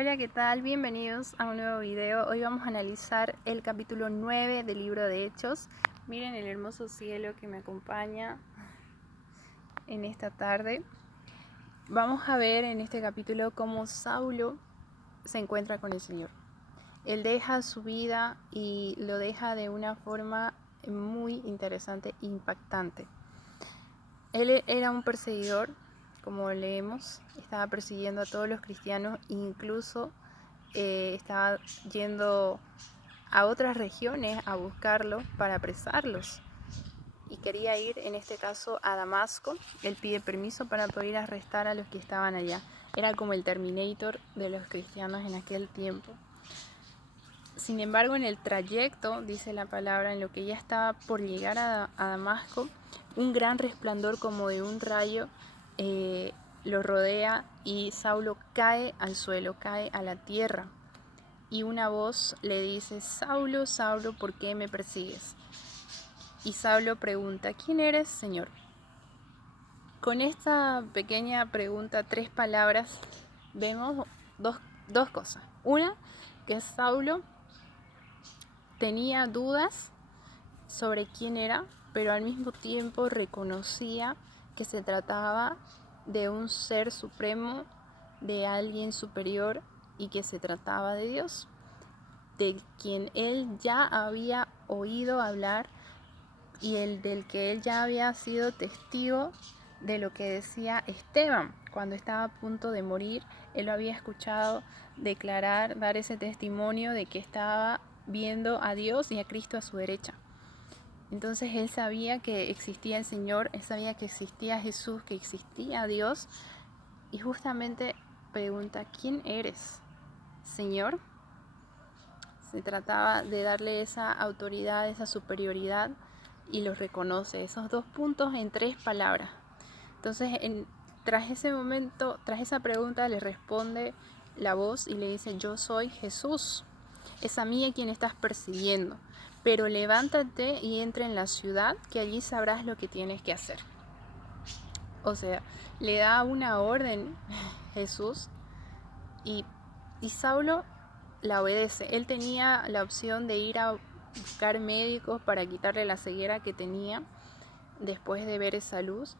Hola, ¿qué tal? Bienvenidos a un nuevo video. Hoy vamos a analizar el capítulo 9 del libro de Hechos. Miren el hermoso cielo que me acompaña en esta tarde. Vamos a ver en este capítulo cómo Saulo se encuentra con el Señor. Él deja su vida y lo deja de una forma muy interesante e impactante. Él era un perseguidor, como leemos, estaba persiguiendo a todos los cristianos, incluso estaba yendo a otras regiones a buscarlo para apresarlos. Y quería ir, en este caso, a Damasco. Él pide permiso para poder arrestar a los que estaban allá. Era como el Terminator de los cristianos en aquel tiempo. Sin embargo, en el trayecto, dice la palabra, en lo que ya estaba por llegar a Damasco, un gran resplandor como de un rayo lo rodea y Saulo cae al suelo, cae a la tierra. Y una voz le dice: Saulo, Saulo, ¿por qué me persigues? Y Saulo pregunta: ¿quién eres, Señor? Con esta pequeña pregunta, 3 palabras, vemos dos cosas. Una, que Saulo tenía dudas sobre quién era, pero al mismo tiempo reconocía que se trataba de un ser supremo, de alguien superior, y que se trataba de Dios, de quien él ya había oído hablar y del que él ya había sido testigo de lo que decía Esteban cuando estaba a punto de morir. Él lo había escuchado declarar, dar ese testimonio de que estaba viendo a Dios y a Cristo a su derecha. Entonces él sabía que existía el Señor, él sabía que existía Jesús, que existía Dios, y justamente pregunta: ¿quién eres, Señor? Se trataba de darle esa autoridad, esa superioridad, y lo reconoce. Esos 2 puntos en 3 palabras. Entonces, tras ese momento, tras esa pregunta, le responde la voz y le dice: yo soy Jesús, es a mí a quien estás persiguiendo, pero levántate y entra en la ciudad, que allí sabrás lo que tienes que hacer. O sea, le da una orden Jesús, y Saulo la obedece. Él tenía la opción de ir a buscar médicos para quitarle la ceguera que tenía después de ver esa luz,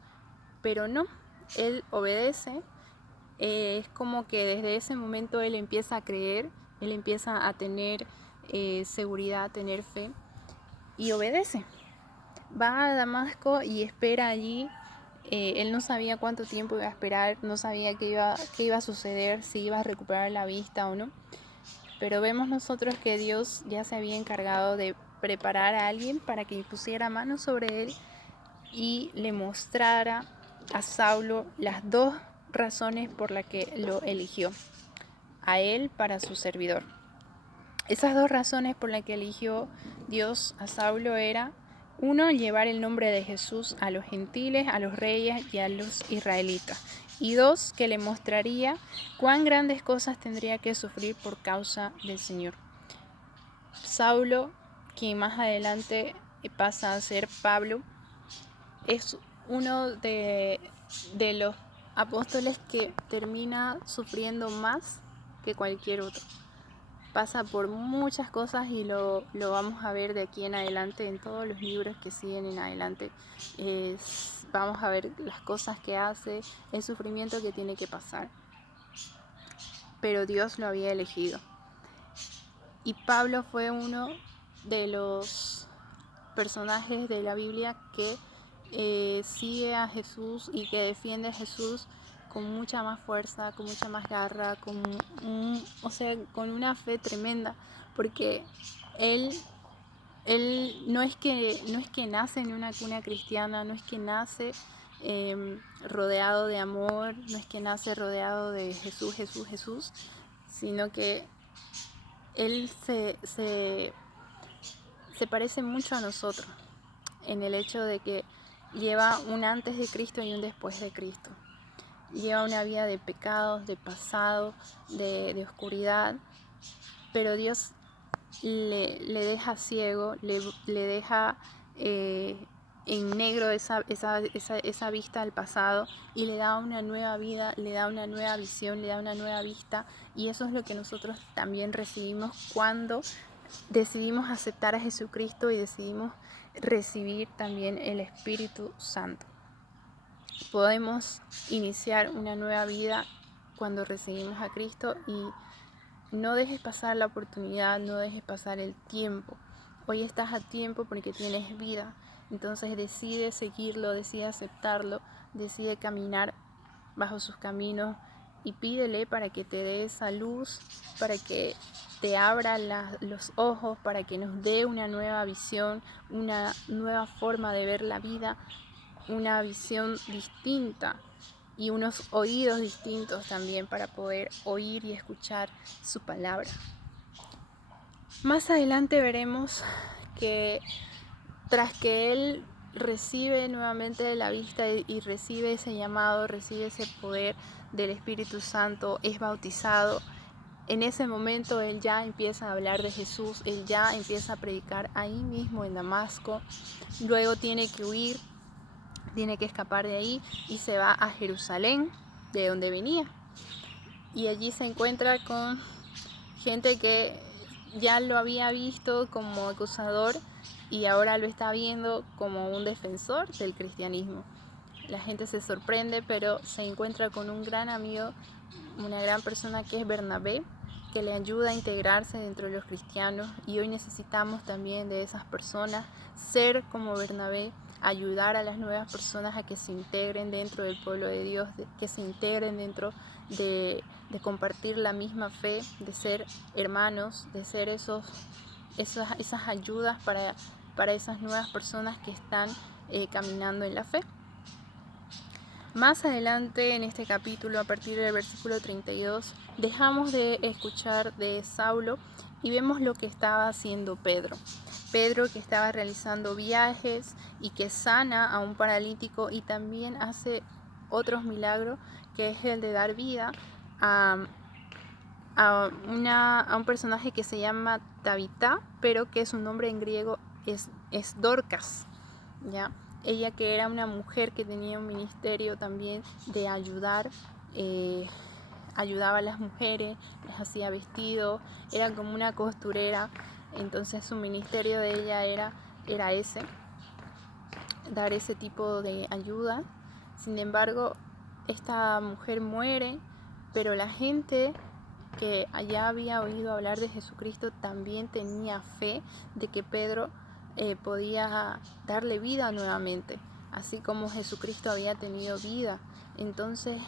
pero no, él obedece. Es como que desde ese momento él empieza a creer, él empieza a tener seguridad, a tener fe, y obedece. Va a Damasco y espera allí. Él no sabía cuánto tiempo iba a esperar, no sabía qué iba a suceder, si iba a recuperar la vista o no. Pero vemos nosotros que Dios ya se había encargado de preparar a alguien para que pusiera mano sobre él y le mostrara a Saulo las 2 razones por las que lo eligió a él para su servidor. Esas 2 razones por las que eligió Dios a Saulo era: 1, llevar el nombre de Jesús a los gentiles, a los reyes y a los israelitas. Y 2, que le mostraría cuán grandes cosas tendría que sufrir por causa del Señor. Saulo, quien más adelante pasa a ser Pablo, es uno de los apóstoles que termina sufriendo más que cualquier otro. Pasa por muchas cosas y lo vamos a ver de aquí en adelante, en todos los libros que siguen en adelante. Vamos a ver las cosas que hace, el sufrimiento que tiene que pasar. Pero Dios lo había elegido. Y Pablo fue uno de los personajes de la Biblia que sigue a Jesús y que defiende a Jesús con mucha más fuerza, con mucha más garra, con una fe tremenda, porque él no es que nace en una cuna cristiana, no es que nace rodeado de amor, no es que nace rodeado de Jesús, Jesús, Jesús, sino que él se parece mucho a nosotros en el hecho de que lleva un antes de Cristo y un después de Cristo. Lleva una vida de pecados, de pasado, de oscuridad, pero Dios le deja ciego, le deja en negro esa vista al pasado y le da una nueva vida, le da una nueva visión, le da una nueva vista. Y eso es lo que nosotros también recibimos cuando decidimos aceptar a Jesucristo y decidimos recibir también el Espíritu Santo. Podemos iniciar una nueva vida cuando recibimos a Cristo, y no dejes pasar la oportunidad, no dejes pasar el tiempo. Hoy estás a tiempo porque tienes vida. Entonces decide seguirlo, decide aceptarlo, decide caminar bajo sus caminos y pídele para que te dé esa luz, para que te abra los ojos, para que nos dé una nueva visión, una nueva forma de ver la vida, una visión distinta y unos oídos distintos también para poder oír y escuchar su palabra. Más adelante veremos que tras que él recibe nuevamente la vista y recibe ese llamado, recibe ese poder del Espíritu Santo, es bautizado. En ese momento él ya empieza a hablar de Jesús, él ya empieza a predicar ahí mismo en Damasco. Luego tiene que huir, tiene que escapar de ahí y se va a Jerusalén, de donde venía. Y allí se encuentra con gente que ya lo había visto como acusador y ahora lo está viendo como un defensor del cristianismo. La gente se sorprende, pero se encuentra con un gran amigo, una gran persona que es Bernabé, que le ayuda a integrarse dentro de los cristianos. Y hoy necesitamos también de esas personas, ser como Bernabé, ayudar a las nuevas personas a que se integren dentro del pueblo de Dios, que se integren dentro de compartir la misma fe, de ser hermanos, de ser esas ayudas para esas nuevas personas que están caminando en la fe. Más adelante en este capítulo, a partir del versículo 32, dejamos de escuchar de Saulo y vemos lo que estaba haciendo Pedro. Pedro, que estaba realizando viajes y que sana a un paralítico y también hace otros milagros, que es el de dar vida a un personaje que se llama Tabitá, pero que su nombre en griego es Dorcas, ¿ya? Ella, que era una mujer que tenía un ministerio también de ayudar, ayudaba a las mujeres, les hacía vestidos, era como una costurera. Entonces su ministerio de ella era ese, dar ese tipo de ayuda. Sin embargo, esta mujer muere, pero la gente que allá había oído hablar de Jesucristo también tenía fe de que Pedro podía darle vida nuevamente, así como Jesucristo había tenido vida. Entonces,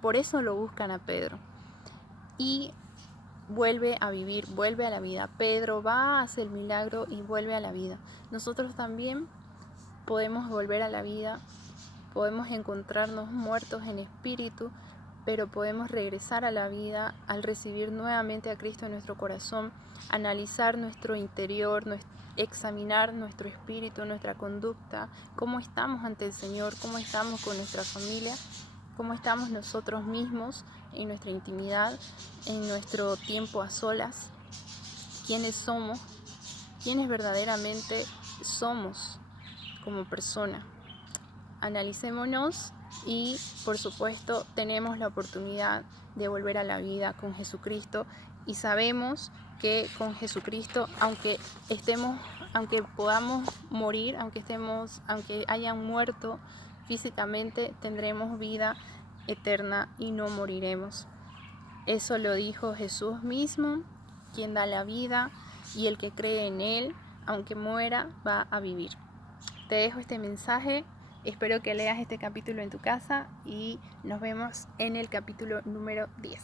por eso lo buscan a Pedro. Y vuelve a vivir, vuelve a la vida. Pedro va a hacer el milagro y vuelve a la vida. Nosotros también podemos volver a la vida, podemos encontrarnos muertos en espíritu, pero podemos regresar a la vida al recibir nuevamente a Cristo en nuestro corazón, analizar nuestro interior, examinar nuestro espíritu, nuestra conducta, cómo estamos ante el Señor, cómo estamos con nuestra familia, cómo estamos nosotros mismos en nuestra intimidad, en nuestro tiempo a solas, quiénes somos, quiénes verdaderamente somos como persona. Analicémonos y, por supuesto, tenemos la oportunidad de volver a la vida con Jesucristo, y sabemos que con Jesucristo, aunque podamos morir, aunque hayan muerto físicamente, tendremos vida eterna y no moriremos. Eso lo dijo Jesús mismo, quien da la vida, y el que cree en Él, aunque muera, va a vivir. Te dejo este mensaje, espero que leas este capítulo en tu casa y nos vemos en el capítulo número 10.